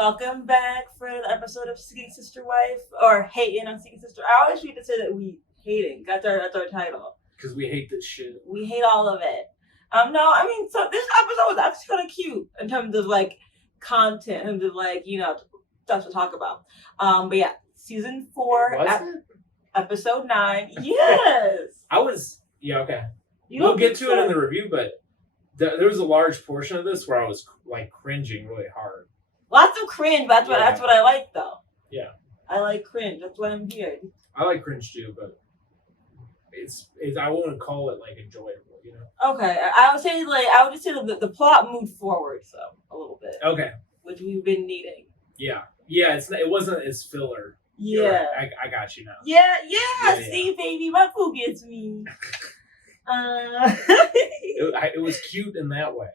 Welcome back for the episode of Seeking Sister Wife, or Hatin on Seeking Sister. I always need to say that we hating. That's our title. Because we hate this shit. We hate all of it. No, I mean, so this episode was actually kind of cute in terms of like content, in terms of like, stuff to talk about. But yeah, season 4, episode 9. Yes. Okay. We'll get to it in the review, but there was a large portion of this where I was like cringing really hard. Lots of cringe. That's what I like, though. Yeah. I like cringe. That's why I'm here. I like cringe too, but it's I wouldn't call it like enjoyable, you know. Okay, I would just say the plot moved forward a little bit. Okay. Which we've been needing. Yeah. It wasn't as filler. Yeah. I got you now. Yeah. See, baby, my boo gets me. It was cute in that way.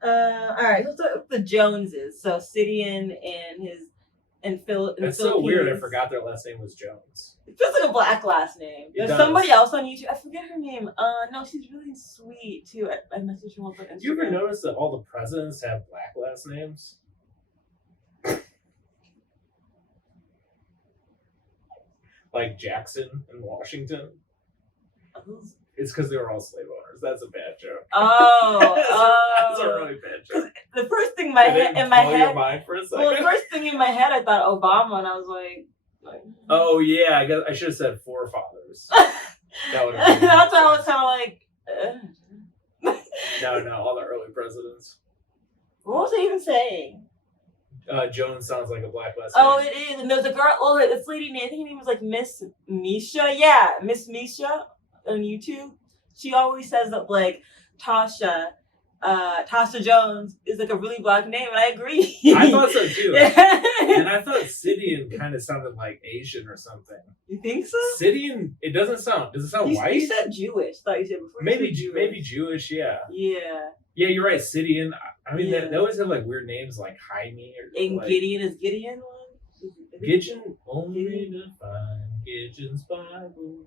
All right, let's start with the Joneses. So Sidian and Phil. That's so weird. I forgot their last name was Jones. It feels like a black last name. There's somebody else on YouTube. I forget her name. No, she's really sweet too. I messaged her once on Instagram. You ever notice that all the presidents have black last names? Like Jackson and Washington. It's because they were all slave owners. That's a bad joke. That's a really bad joke. The first thing in my head, your mind for a second? Well, the first thing in my head, I thought Obama, and I was like oh yeah, I guess I should have said forefathers. That would have. That's why I was kind of like. No, all the early presidents. What was I even saying? Jones sounds like a black last name. Oh, it is. And there's a girl. Oh, this lady name. I think her name was like Miss Misha. Yeah, Miss Misha on YouTube. She always says that like Tasha Jones is like a really black name, and I agree. I thought so too. And I thought Sidian kind of sounded like Asian or something. You think so? Sidian, does it sound white? You said Jewish. Thought you said before. Maybe Jewish, yeah. Yeah. Yeah, you're right. Sidian. I mean, they always have like weird names like Jaime or. And like, Gideon is Gideon one. Gideon only to find Gideon's Bible.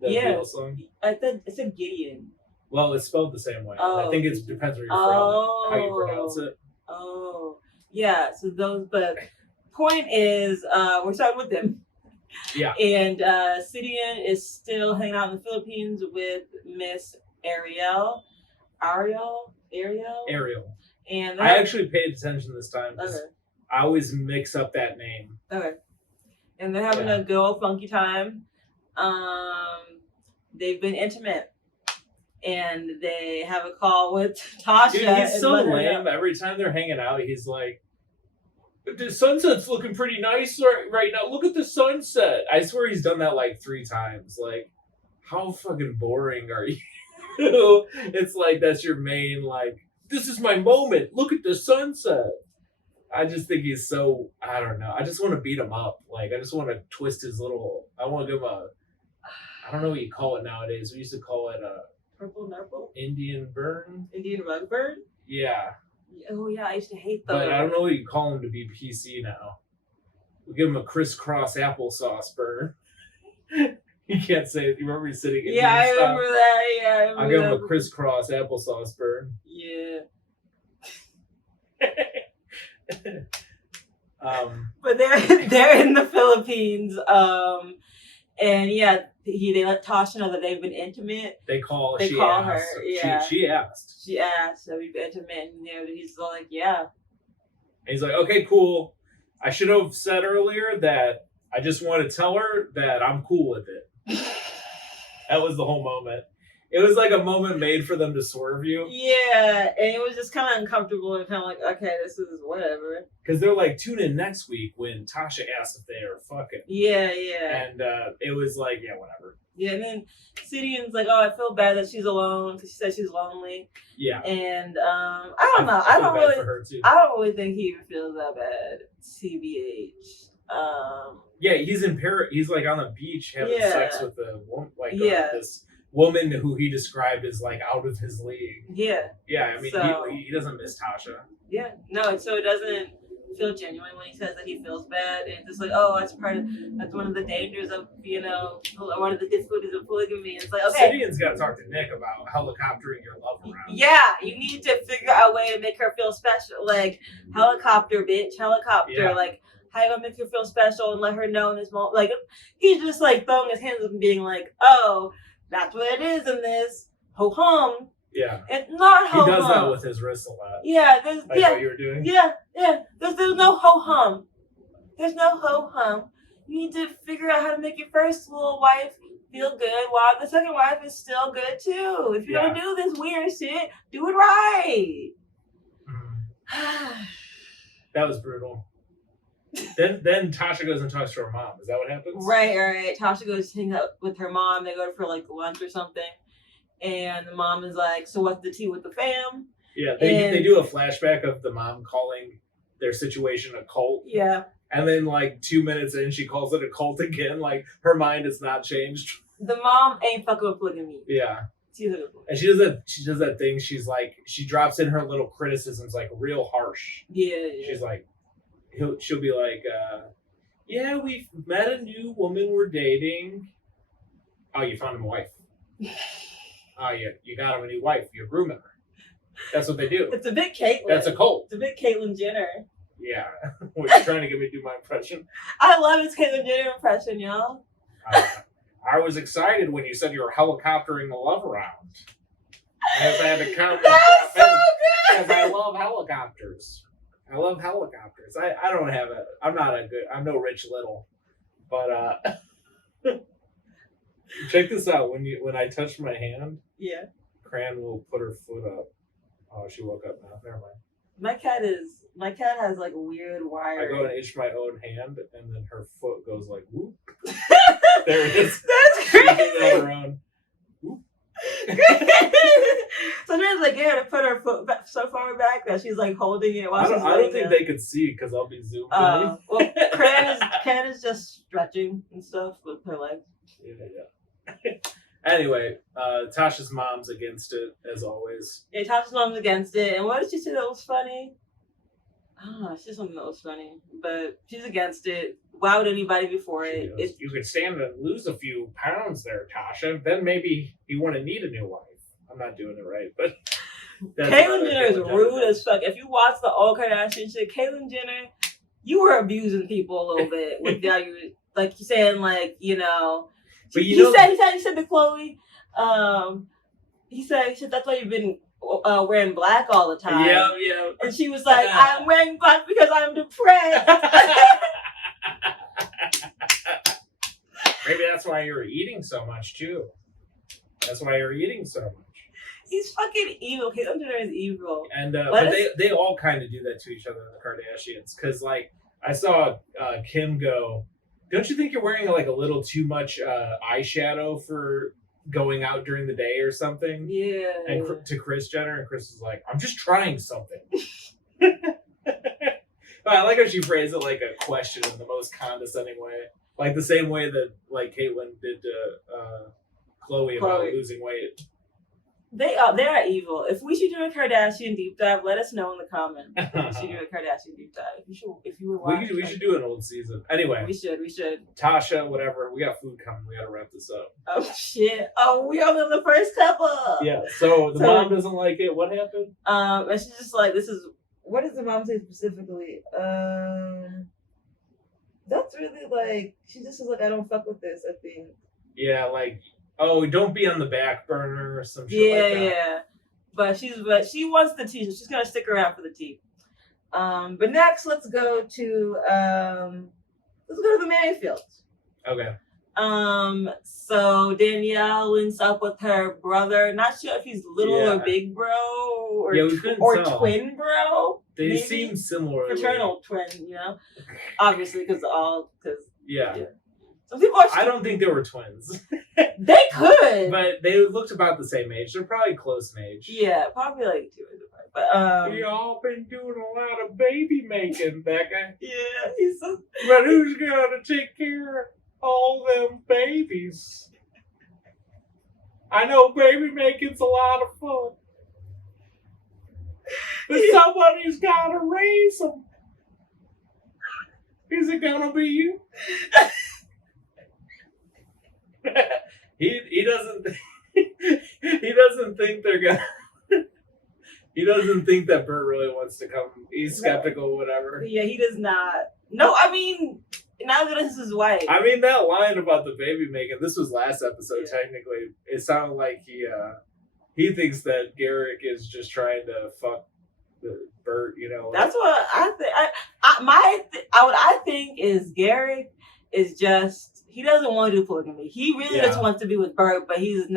That Beatles song. I said Gideon. Well, it's spelled the same way. I think it depends where you're from, how you pronounce it. Oh, yeah. So but point is, we're starting with them. Yeah. And Sidian is still hanging out in the Philippines with Miss Ariel. And I actually paid attention this time. Okay. I always mix up that name. Okay. And they're having a good old funky time. They've been intimate. And they have a call with Tasha. Dude, he's so lame. Every time they're hanging out, he's like, the sunset's looking pretty nice right now. Look at the sunset. I swear he's done that like 3 times. Like, how fucking boring are you? It's like, that's your main, like, this is my moment. Look at the sunset. I just think he's so, I don't know. I just want to beat him up. Like, I just want to twist his little, I want to give him I don't know what you call it nowadays. We used to call it Purple Nurple? Indian burn? Indian rug burn? Yeah. Oh, yeah, I used to hate those. But I don't know what you call him to be PC now. We'll give him a crisscross applesauce burn. You can't say it. You remember he's sitting in I remember that. Yeah, I'll give him a crisscross applesauce burn. Yeah. But they're in the Philippines. And they let Tasha know that they've been intimate. They call her. Yeah. She asked. She asked that we've been intimate, and he's like, yeah. And he's like, okay, cool. I should have said earlier that I just want to tell her that I'm cool with it. That was the whole moment. It was like a moment made for them to swerve you. Yeah, and it was just kind of uncomfortable and kind of like, okay, this is whatever. Because they're like, tune in next week when Tasha asks if they are fucking. Yeah. And it was like, yeah, whatever. Yeah, and then Sidian's like, oh, I feel bad that she's alone because she said she's lonely. Yeah. And I don't know. I don't really think he even feels that bad. TBH. Yeah, he's in Paris. He's like on the beach having sex with a woman, this woman who he described as like out of his league. Yeah. Yeah, I mean, he doesn't miss Tasha. Yeah, no, so it doesn't feel genuine when he says that he feels bad, and just like, that's one of the dangers of, one of the difficulties of polygamy. It's like, okay, Sidian's got to talk to Nick about helicoptering your love around. Yeah, you need to figure out a way to make her feel special, like helicopter, bitch, helicopter, Yeah. like. How you gonna make her feel special and let her know in this moment? Like, he's just like throwing his hands up and being like, "Oh, that's what it is in this ho hum." Yeah, it's not ho hum. He does that with his wrist a lot. Yeah, what you were doing. Yeah. There's no ho hum. There's no ho hum. You need to figure out how to make your first little wife feel good while the second wife is still good too. If you're gonna do this weird shit, do it right. That was brutal. Then Tasha goes and talks to her mom. Is that what happens? Right. Tasha goes to hang out with her mom. They go for like lunch or something. And the mom is like, so what's the tea with the fam? Yeah, they do a flashback of the mom calling their situation a cult. Yeah. And then like 2 minutes in, she calls it a cult again. Like her mind has not changed. The mom ain't fucking with polygamy. Yeah. And she does that thing. She's like, she drops in her little criticisms like real harsh. Yeah. She's like, she'll be like, yeah, we've met a new woman we're dating. Oh, you found him a wife. Oh, you got him a new wife. You're grooming her. That's what they do. It's a bit Caitlyn. That's a cult. It's a bit Caitlyn Jenner. Yeah. What, you're trying to get me to do my impression? I love his Caitlyn Jenner impression, y'all. I was excited when you said you were helicoptering the love around. As I had to count. That's so good! Because I love helicopters. I love helicopters. I don't have it. I'm no Rich Little. But check this out. When I touch my hand, Cran will put her foot up. Oh, she woke up now. Never mind. My cat has like weird wire. I go and itch my own hand, and then her foot goes like whoop. There it is. That's crazy. On her own. Whoop. Sometimes I get her to put her foot back so far back that she's like holding it while she's I don't think they could see because I'll be zoomed in. Well, Cran is just stretching and stuff with her legs. Yeah. Anyway, Tasha's mom's against it as always. Yeah, Tasha's mom's against it. And what did she say that was funny? I don't know. She said something that was funny, but she's against it. Why would anybody before it? You could stand and lose a few pounds there, Tasha. Then maybe you wouldn't need a new wife. I'm not doing it right, but Caitlyn Jenner is rude as fuck. If you watch the old Kardashian shit, Caitlyn Jenner, you were abusing people a little bit with how you like saying like he said to Chloe, he said that's why you've been wearing black all the time. Yeah. And she was like, I'm wearing black because I'm depressed. Maybe that's why you're eating so much too. That's why you're eating so much. He's fucking evil. Caitlyn Jenner is evil. And but they all kind of do that to each other, the Kardashians. Because like I saw Kim go, don't you think you're wearing like a little too much eyeshadow for going out during the day or something? Yeah. And to Kris Jenner, and Kris is like, I'm just trying something. I like how she phrased it like a question in the most condescending way, like the same way that like Caitlyn did to Chloe about losing weight. They are evil. If we should do a Kardashian deep dive, let us know in the comments. We should do a Kardashian deep dive. If you would watch. We should do an old season. Anyway. We should. Tasha, whatever. We got food coming. We got to wrap this up. Oh shit! Oh, we only on the first couple. Yeah. So the mom doesn't like it. What happened? And she's just like, this is. What does the mom say specifically? That's really like she just is like, I don't fuck with this. I think. Yeah, like. Oh, don't be on the back burner or some shit like that. Yeah. But she wants the tea, so she's gonna stick around for the tea. But next let's go to the Merrifields. Okay. So Danielle links up with her brother. Not sure if he's little or big bro or tell. Twin bro. They maybe? seem similar. Fraternal twin, obviously because yeah. Some people I don't think they were twins. They could, but they looked about the same age. They're probably close in age. Yeah, probably like 2 years apart. But we all been doing a lot of baby making, Becca. Yeah, he's so. But who's gonna take care of all them babies? I know baby making's a lot of fun, but somebody's gotta raise them. Is it gonna be you? he doesn't he doesn't think they're gonna he doesn't think that Bert really wants to come. He's skeptical, whatever. Yeah, he does not. No, I mean, now that this is his wife. I mean, that line about the baby making, this was last episode, technically. It sounded like he thinks that Garrick is just trying to fuck Bert, you know. That's what I think. What I think is Garrick is just, he doesn't want to do polygamy. He really just wants to be with Bert, but he doesn't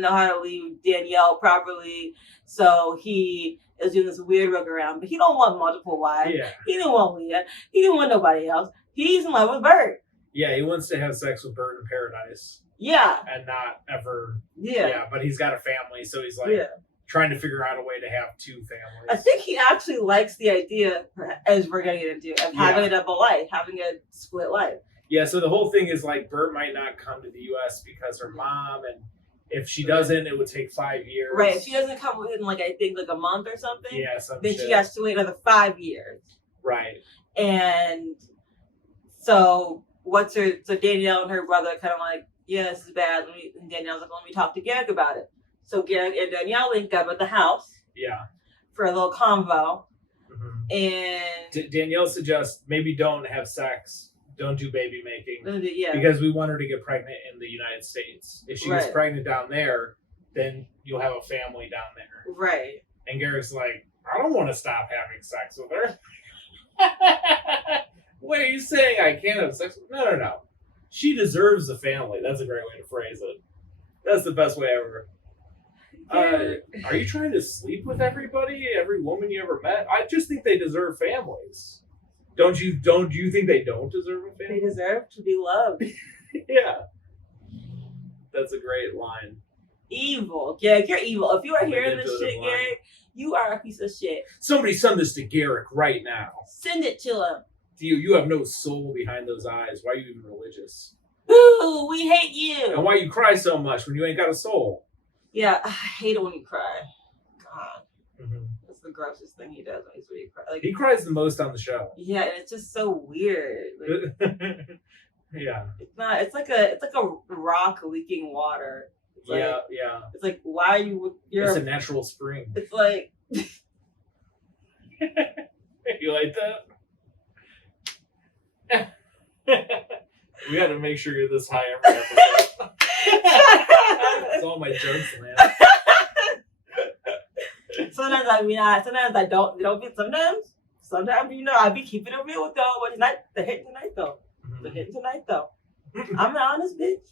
know how to leave Danielle properly. So he is doing this weird workaround, but he don't want multiple wives. Yeah. He didn't want Leah. He didn't want nobody else. He's in love with Bert. Yeah, he wants to have sex with Bert in paradise. Yeah. And not ever. Yeah. But he's got a family, so he's like trying to figure out a way to have two families. I think he actually likes the idea, as we're getting into, of having a double life, having a split life. Yeah, so the whole thing is like Bert might not come to the U.S. because her mom, and if she doesn't, it would take 5 years. Right, if she doesn't come within I think a month or something, then shit. She has to wait another 5 years. Right. And so so Danielle and her brother kind of like, yeah, this is bad. And Danielle's like, let me talk to Garrick about it. So Garrick and Danielle link up at the house. Yeah. For a little convo. Mm-hmm. And Danielle suggests maybe don't have sex. Don't do baby making. Yeah. Because we want her to get pregnant in the United States. If she gets pregnant down there, then you'll have a family down there. Right. And Garrick's like, I don't want to stop having sex with her. Wait, are you saying I can't have sex with her? No. She deserves a family. That's a great way to phrase it. That's the best way ever. Are you trying to sleep with everybody? Every woman you ever met? I just think they deserve families. Don't you think they don't deserve a family? They deserve to be loved. Yeah. That's a great line. Evil. Garrick, you're evil. If you are hearing this shit, Garrick, you are a piece of shit. Somebody send this to Garrick right now. Send it to him. You have no soul behind those eyes. Why are you even religious? Boo! We hate you. And why you cry so much when you ain't got a soul? Yeah, I hate it when you cry. God. Mm-hmm. That's the grossest thing he does when he cries. He cries the most on the show. Yeah, and it's just so weird. Yeah. It's like a rock leaking water. It's yeah. It's like, why are you? It's a natural spring. It's like. You like that? We got to make sure you're this high every episode. It's all my jokes, man. Sometimes sometimes I don't be. Sometimes I be keeping it real with y'all. But tonight, they're hitting tonight though. They're hitting tonight though. I'm an honest bitch.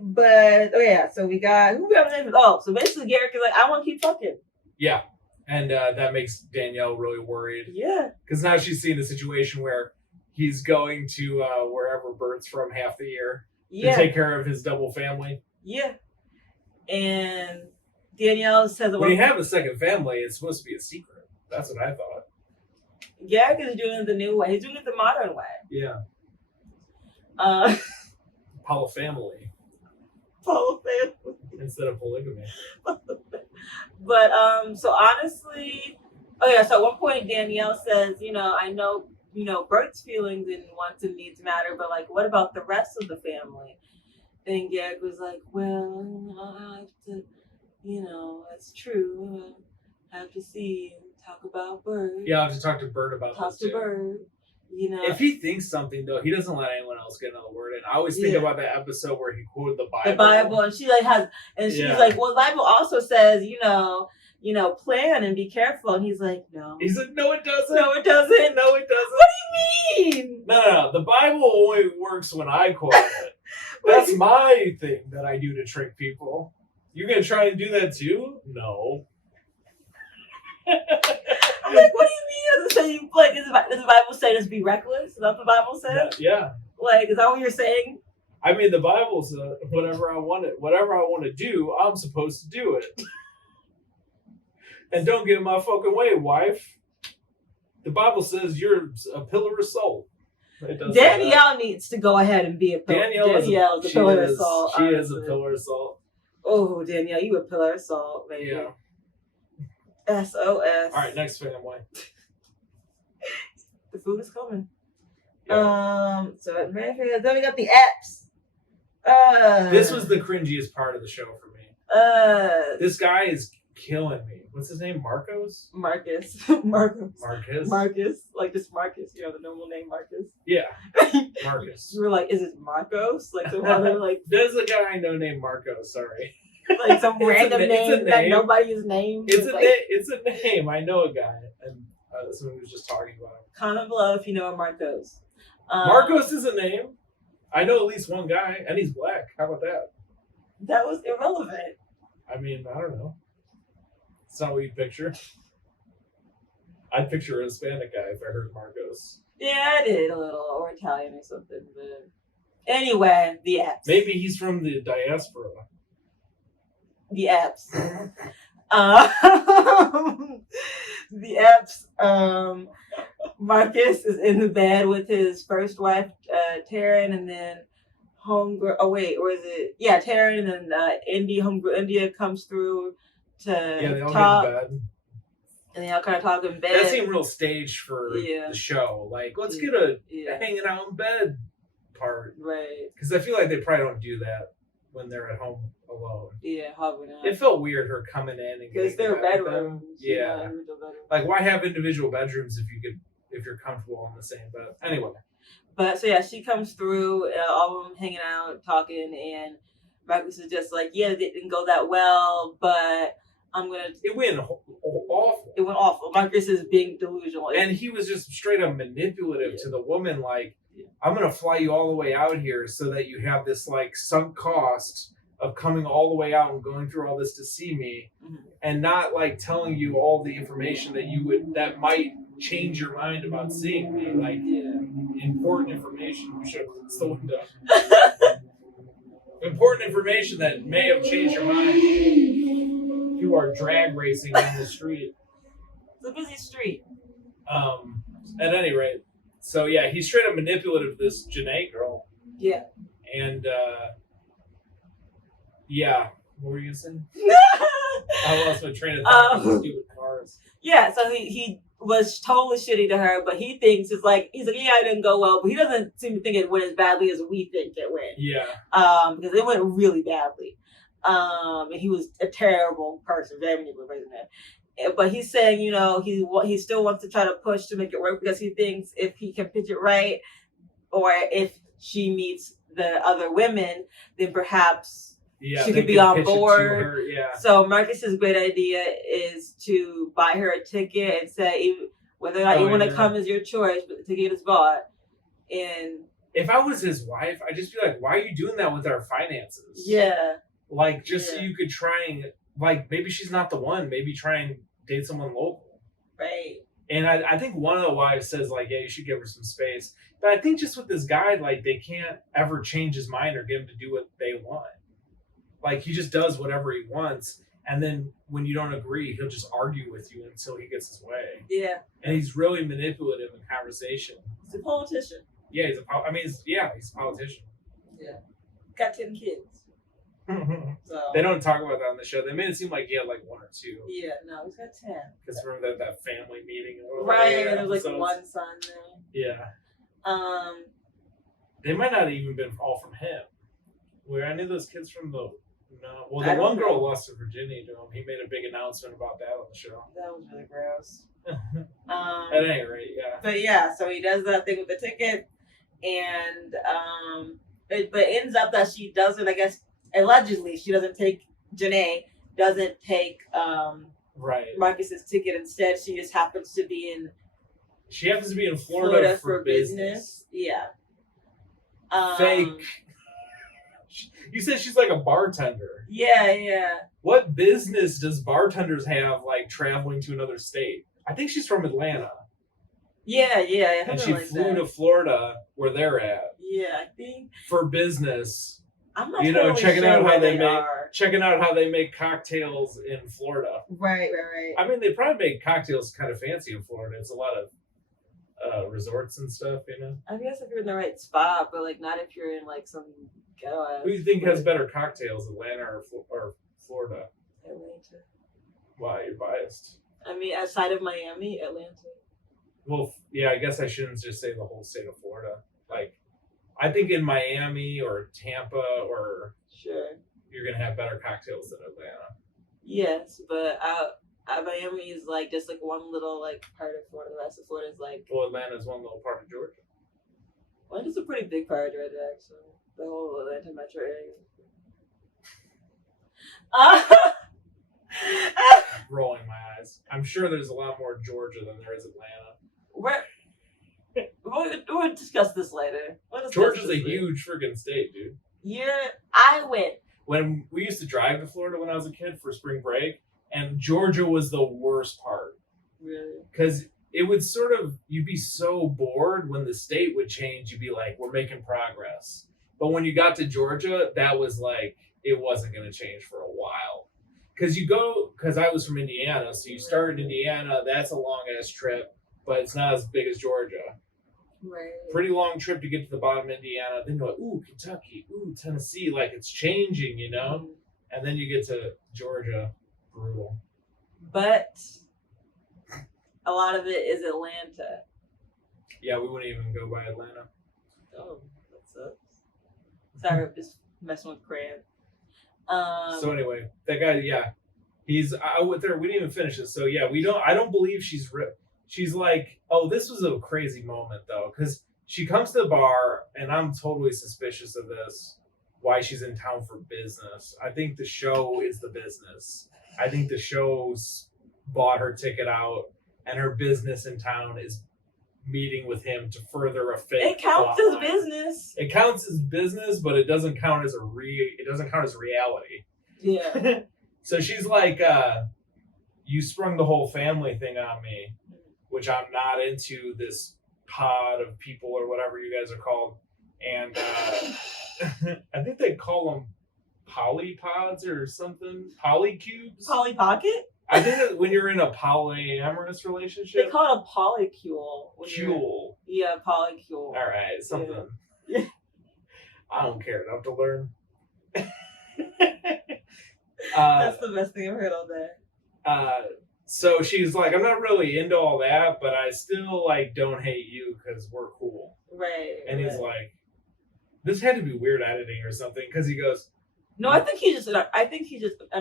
But so we got who we have next? Oh, so basically Garrick is like, I want to keep fucking. Yeah, and that makes Danielle really worried. Yeah, because now she's seen a situation where he's going to wherever Bert's from half the year to take care of his double family. Yeah, and Danielle says, when you have a second family, it's supposed to be a secret. That's what I thought. Garrick is doing it the new way. He's doing it the modern way. Yeah. Polyfamily. Polyfamily. Instead of polygamy. But so honestly, so at one point Danielle says, I know, Bert's feelings and wants and needs matter, but like, what about the rest of the family? And Garrick was like, well, I have to, that's true. I have to see and talk about Bert. Yeah, I have to talk to Bert about this too. Bert. If he thinks something though, he doesn't let anyone else get another word in. I always think about that episode where he quoted the Bible. The Bible, and she's like, well, the Bible also says, plan and be careful. And he's like, no. He's like, no, it doesn't. No, it doesn't. No, it doesn't. What do you mean? No. The Bible only works when I quote it. That's my thing that I do to trick people. You're gonna try and do that too? No. I'm like, what do you mean? So you does the Bible say just be reckless? Is that what the Bible says? Yeah. Like, is that what you're saying? I mean, the Bible says whatever I want to do, I'm supposed to do it. And don't get in my fucking way, wife. The Bible says you're a pillar of salt. Danielle needs to go ahead and be a pillar. Danielle is a pillar of salt. She is a pillar of salt. Oh, Danielle, you a pillar of salt, baby. Yeah. SOS. All right, next family. food is coming. Yeah. So then we got the apps. This was the cringiest part of the show for me. This guy is killing me. What's his name? Marcos? Marcus. Marcus? Like just Marcus, you know, the normal name Marcus. Yeah. Marcus. We were like, is it Marcos? Like some other like there's a guy I know named Marcos, sorry. Like some random name that nobody's named. It's a name. I know a guy. And someone was just talking about him. Comment below if you know a Marcos. Marcos is a name. I know at least one guy, and he's black. How about that? That was irrelevant. I mean, I don't know. It's not what you picture. I'd picture a Hispanic guy if I heard Marcos. Yeah, I did a little, or Italian or something. But anyway, the apps. Maybe he's from the diaspora. The apps. The apps. Marcus is in the bed with his first wife, Taryn, and then homegirl. Oh wait, or is it? Yeah, Taryn, and then India comes through to they all talk. get in bed. And they all kind of talk in bed. That seemed real staged for the show. Like, let's get a hanging out in bed part. Right. Because I feel like they probably don't do that when they're at home alone. Yeah, probably not. It felt weird her coming in and because they're bedrooms. Yeah. Like, why have individual bedrooms if you're comfortable in the same bed? Anyway. But so yeah, she comes through, all of them hanging out, talking, and Marcus is just like, yeah, it didn't go that well, but I'm gonna. It went awful. It went awful. Marcus is being delusional, and he was just straight up manipulative to the woman. Like, I'm gonna fly you all the way out here so that you have this like sunk cost of coming all the way out and going through all this to see me, and not like telling you all the information that might change your mind about seeing me. Like important information. We should have closed the window. Important information that may have changed your mind. You are drag racing down the street. It's a busy street. At any rate, so yeah, he's straight up manipulative to this Janae girl. Yeah. And what were you saying? I lost my train of thought. Stupid cars. Yeah, so he was totally shitty to her, but he thinks he's like, yeah, it didn't go well, but he doesn't seem to think it went as badly as we think it went. Yeah. Because it went really badly. And he was a terrible person, very manipulative person. But he's saying, you know, he still wants to try to push to make it work because he thinks if he can pitch it right, or if she meets the other women, then perhaps she could be on board. So Marcus's great idea is to buy her a ticket and say, whether or not you want to come is your choice, but the ticket is bought. And if I was his wife, I'd just be like, why are you doing that with our finances? Yeah. Like, just so you could try and, like, maybe she's not the one. Maybe try and date someone local. Right. And I think one of the wives says, like, yeah, you should give her some space. But I think just with this guy, like, they can't ever change his mind or get him to do what they want. Like, he just does whatever he wants. And then when you don't agree, he'll just argue with you until he gets his way. Yeah. And he's really manipulative in conversation. He's a politician. Yeah, he's a politician. Yeah. Got 10 kids. So they don't talk about that on the show. They made it seem like he had like one or two. Yeah, no, he's got 10. Because remember that family meeting? Right, there was like one son there. Yeah. They might not have even been all from him. Were any of those kids from the... No. Well, the one girl lost her virginity to him. He made a big announcement about that on the show. That was really gross. At any rate, yeah. But yeah, so he does that thing with the ticket, and but it ends up that she doesn't, I guess, allegedly, she doesn't take, Janae doesn't take Marcus's ticket. Instead, she just happens to be in... She happens to be in Florida for business. Yeah. Fake. You said she's like a bartender. Yeah. What business does bartenders have, like, traveling to another state? I think she's from Atlanta. Yeah. And she flew to Florida, where they're at. Yeah, I think. For business. I'm not checking out how they make cocktails in Florida. Right. I mean, they probably make cocktails kind of fancy in Florida. It's a lot of resorts and stuff, you know. I guess if you're in the right spot, but like not if you're in like some ghetto. Who do you think has better cocktails, Atlanta or Florida? Atlanta. Why, you're biased? I mean, outside of Miami, Atlanta. Well, yeah, I guess I shouldn't just say the whole state of Florida. Like, I think in Miami or Tampa or Sure. you're gonna have better cocktails than Atlanta. Yes, but Miami is like just like one little like part of Florida. The rest of Florida is like. Well, Atlanta is one little part of Georgia. Well, it's a pretty big part of Georgia, actually. The whole Atlanta metro area. Rolling my eyes. I'm sure there's a lot more Georgia than there is Atlanta. We'll discuss this later. Georgia's a huge freaking state, dude. I went. When we used to drive to Florida when I was a kid for spring break, and Georgia was the worst part. Really? Because it would sort of, you'd be so bored when the state would change, you'd be like, we're making progress. But when you got to Georgia, that was like, it wasn't going to change for a while. Because I was from Indiana, so you start in Indiana, that's a long ass trip, but it's not as big as Georgia. Right. Pretty long trip to get to the bottom of Indiana. Then you're like, ooh, Kentucky, ooh, Tennessee, like it's changing, you know? Mm-hmm. And then you get to Georgia, brutal. But a lot of it is Atlanta. Yeah, we wouldn't even go by Atlanta. Oh, that sucks. Sorry, I'm just messing with Cran. So anyway, that guy, yeah, I went there. We didn't even finish it. So yeah, I don't believe she's like, oh, this was a crazy moment though, because she comes to the bar, and I'm totally suspicious of this. Why she's in town for business? I think the show is the business. I think the show's bought her ticket out, and her business in town is meeting with him to further a fake. It counts as business. It counts as business, but it doesn't count as reality. Yeah. So she's like, you sprung the whole family thing on me, which I'm not into, this pod of people or whatever you guys are called. And I think they call them polypods or something. Polycubes? Polly Pocket? I think that when you're in a polyamorous relationship. They call it a polycule. Cule. Yeah, polycule. All right, something. Yeah. I don't care enough to learn. That's the best thing I've heard all day. So she's like, I'm not really into all that, but I still like don't hate you because we're cool. Right. And he's like, this had to be weird editing or something, because he goes, no, I think he's just a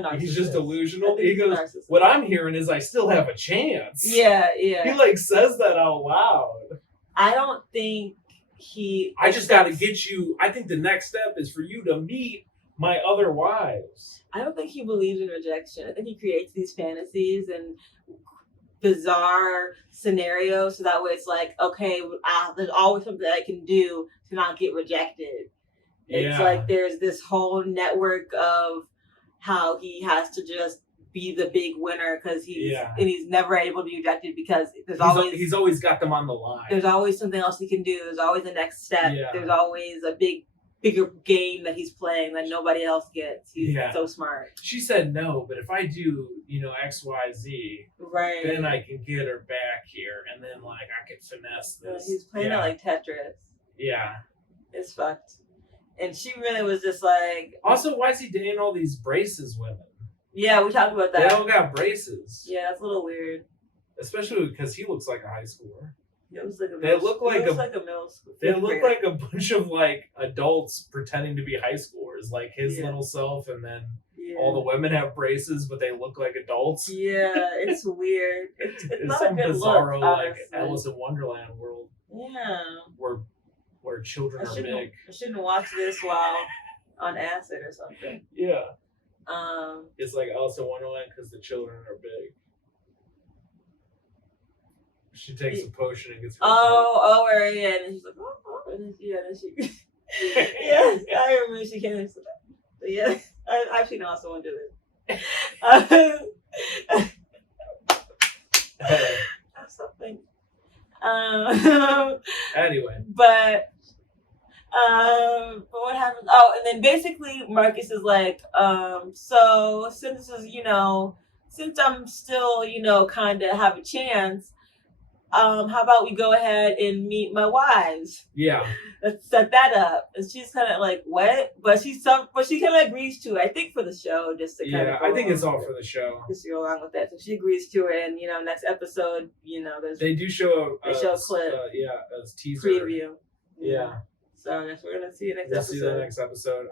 narcissist. He's just delusional. He goes, what I'm hearing is I still have a chance. Yeah. He like says that out loud. I don't think I just got to get you. I think the next step is for you to meet my other wives. I don't think he believes in rejection. I think he creates these fantasies and bizarre scenarios so that way it's like, okay, there's always something I can do to not get rejected. It's like there's this whole network of how he has to just be the big winner because he's never able to be rejected because he's always got them on the line. There's always something else he can do. There's always a next step. Yeah. There's always a bigger game that he's playing that nobody else gets. He's so smart. She said no, but if I do, X, Y, Z, right, then I can get her back here, and then like I can finesse this. He's playing it like Tetris. Yeah, it's fucked. And she really was just like... Also, why is he dating all these braces women? Yeah, we talked about that. They all got braces. Yeah, it's a little weird. Especially because he looks like a high schooler. It was like a they look like a middle school. They look like a bunch of like adults pretending to be high schoolers, like his little self, and then all the women have braces, but they look like adults. Yeah, it's weird. It's not some a good bizarro look, like Alice in Wonderland world. Yeah, where children are big. I shouldn't watch this while on acid or something. Yeah. It's like Alice in Wonderland because the children are big. She takes a potion and gets. Right, yeah, and then she's like, and then she. Yeah, I remember she came and said that. Yeah, I've seen Alice in Wonderland. That's something. Anyway. But what happens? Oh, and then basically Marcus is like, so since this is, since I'm still, kind of have a chance, how about we go ahead and meet my wives? Yeah. Let's set that up. And she's kind of like, what? But she kind of agrees to it. I think for the show, just to kind of. I think it's all for the show. Just to go along with that. So she agrees to it, and next episode, they do show a clip. A teaser preview. Yeah. So I guess we're gonna see next we'll episode. See the next episode.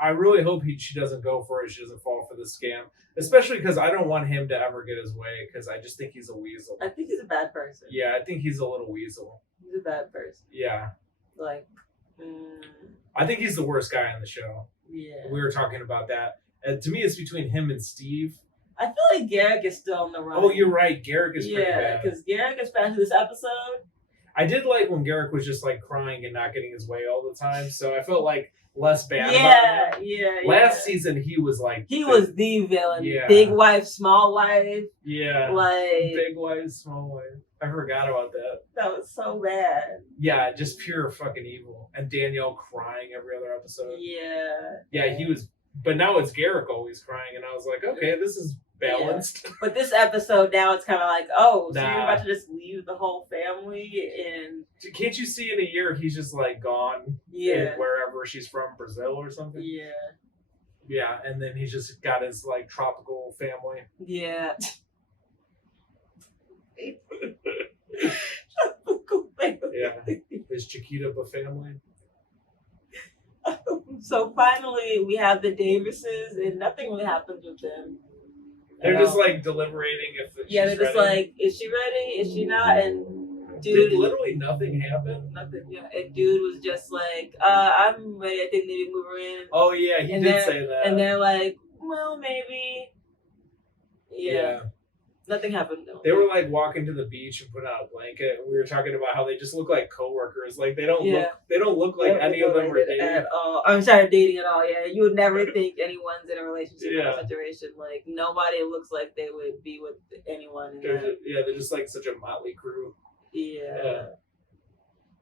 I really hope she doesn't go for it. She doesn't fall for the scam, especially because I don't want him to ever get his way. Because I just think he's a weasel. I think he's a bad person. Yeah, I think he's a little weasel. He's a bad person. Yeah. Like. I think he's the worst guy on the show. Yeah. We were talking about that. To me, it's between him and Steve. I feel like Garrick is still on the run. Oh, you're right. Garrick is pretty bad. Yeah, because Garrick is bad to this episode. I did like when Garrick was just like crying and not getting his way all the time, so I felt like less bad about him. Yeah. Last season, he was like... He was the villain. Yeah. Big wife, small wife. Yeah. Like... Big wife, small wife. I forgot about that. That was so bad. Yeah, just pure fucking evil. And Danielle crying every other episode. Yeah. Yeah, he was... But now it's Garrick always crying, and I was like, okay, this is balanced. Yeah. But this episode, now it's kind of like, so you're about to just leave the whole family and... Can't you see in a year he's just like gone? Yeah. Wherever she's from, Brazil or something? Yeah. Yeah, and then he's just got his like tropical family. Yeah. Yeah, his Chiquita family. So finally, we have the Davises, and nothing really happens with them. They're just like deliberating if they're just ready. Like, is she ready? Is she not? And dude, literally nothing happened. Nothing. Yeah, and dude was just like, I'm ready. I think maybe move her in. Oh yeah, he did say that. And they're like, well, maybe. Yeah. Nothing happened though. They were like walking to the beach and putting out a blanket. And we were talking about how they just look like coworkers. Like they don't look like any of them are dating at all. I'm sorry, dating at all. Yeah, you would never think anyone's in a relationship in a situation. Like nobody looks like they would be with anyone. They're just like such a motley crew. Yeah.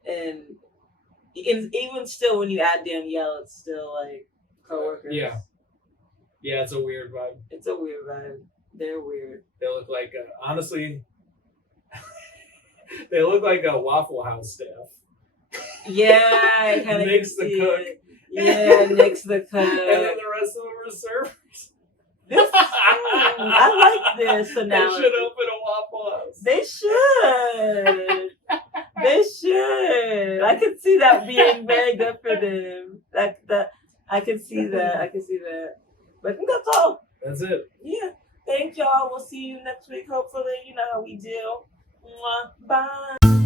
And even still, when you add Danielle, it's still like coworkers. Yeah, it's a weird vibe. It's a weird vibe. They're weird. They look like, honestly, they look like a Waffle House staff. Yeah, I kind of Nick's the cook. Yeah, Nick's the cook. And then the rest of them are servers. I like this analogy. They should open a Waffle House. They should. They should. I could see that being very good for them. I could see that. But I think that's all. That's it. Yeah. Thank y'all. We'll see you next week. Hopefully, you know how we do. Bye.